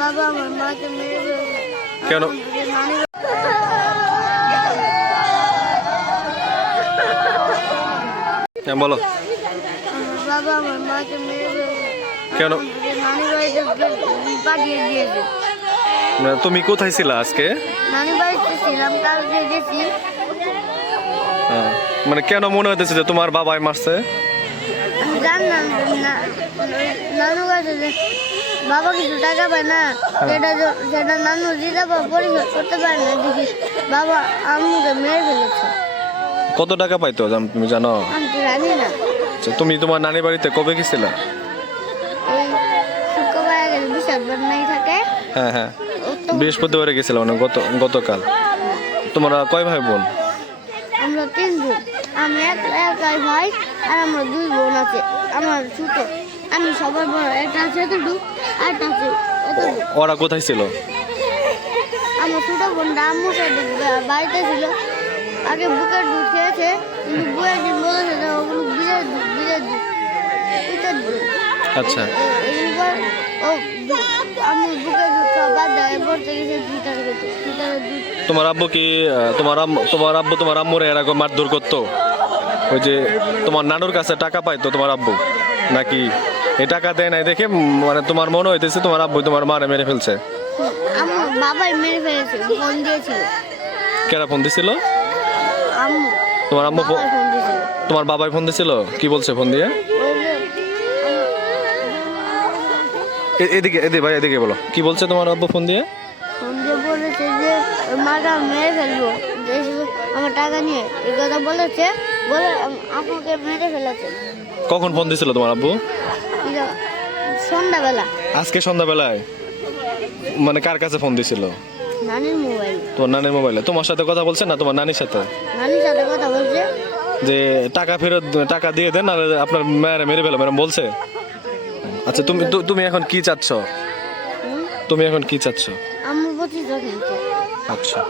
বাবা আমার মাকে মেরে ফেলেছে। কেন? হ্যাঁ বলো। বাবা আমার মাকে মেরে ফেলেছে। কেন? নানি বাড়িতে পাঠিয়ে দিয়েছে। তুমি কোথায় ছিলা আজকে? নানি বাড়িতে ছিলাম, কালকে গেছি। মানে কেন মনে হইতেছে যে তোমার বাবাই মারছে? আমি জানলাম না, নানু কাছে যে বাবা কিছু টাকা পায় না, যেটা নানু দিদা পরিশোধ করতে পারে না, দেখি বাবা আম্মুকে মেরে ফেলেছে। কত টাকা পাইতো তুমি জানো? আমি তো জানি না। আচ্ছা, তুমি তোমার নানি বাড়িতে কবে গেছিলা? এই শুক্রবার আগে বিশাল নাই থাকে। হ্যাঁ হ্যাঁ, বৃহস্পতিবারে গেছিলাম, মানে গতকাল। তোমরা কয় ভাই বোন? আমরা 3 বোন। আমি একাই ভাই, আর আমরা 2 বোন আছে। আমার ছোট, আমি সবার বড়। একটা আছে এতটুক, আর একটা আছে এতটুক। ওরা কোথায় ছিল? আমার ছোট বোনটা আম্মুর সাথে বাড়িতে ছিল। আগে বুকের দুধ খেয়েছে, কিন্তু বউ একদিন বলেছে যে ওগুলো বিলের দুধ, পিঠের দুধ। আচ্ছা, এইবার ও আমি বুকের দুধ খাওয়া বাদ দেয়, পড়তে গেছে পিঠারের দুধ। তোমার আব্বু কি তোমার আব্বু তোমার আম্মুরে এরকম মারধর করতো? ওই যে তোমার নানুর কাছে টাকা পাইতো তোমার আব্বু, নাকি এই টাকা দেয় নাই দেখে মানে তোমার মনে হইতেছে তোমার আব্বু তোমার মারে মেরে ফেলছে? আমার বাবাই মেরে ফেলেছে, ফোন দিয়েছিল। কেরা ফোন দিছিল? আম্মু। তোমার আম্মু বাবাই ফোন দিয়েছিল। তোমার বাবাই ফোন দিছিল? কি বলছে ফোন দিয়ে? ওই যে এদিকে এদিকে ভাই, এদিকে বলো, কি বলছে তোমার আব্বু ফোন দিয়ে? ফোন দিয়ে বলেছে যে মাটা মেরে ফেলবো, যে আমার টাকা নিয়ে, এই কথা বলেছে। বলে আপুকে মেরে ফেলেছে। কখন ফোন দিছিল তোমার আব্বু? সন্ধ্যাবেলা। আজকে সন্ধ্যাবেলায়? মানে কার কাছে ফোন দিছিল? নানির মোবাইল। তোমার নানির মোবাইলে? তোমার সাথে কথা বলছে না তোমার নানির সাথে? নানির সাথে কথা বলছে। যে টাকা দিয়ে দেন আর আপনার মেয়েরা মেরে ফেলো ম্যাডাম বলছে? আচ্ছা, তুমি এখন কি চাচ্ছ? তুমি এখন কি চাচ্ছ? আম্মু 25 টাকা নিচ্ছে। আচ্ছা।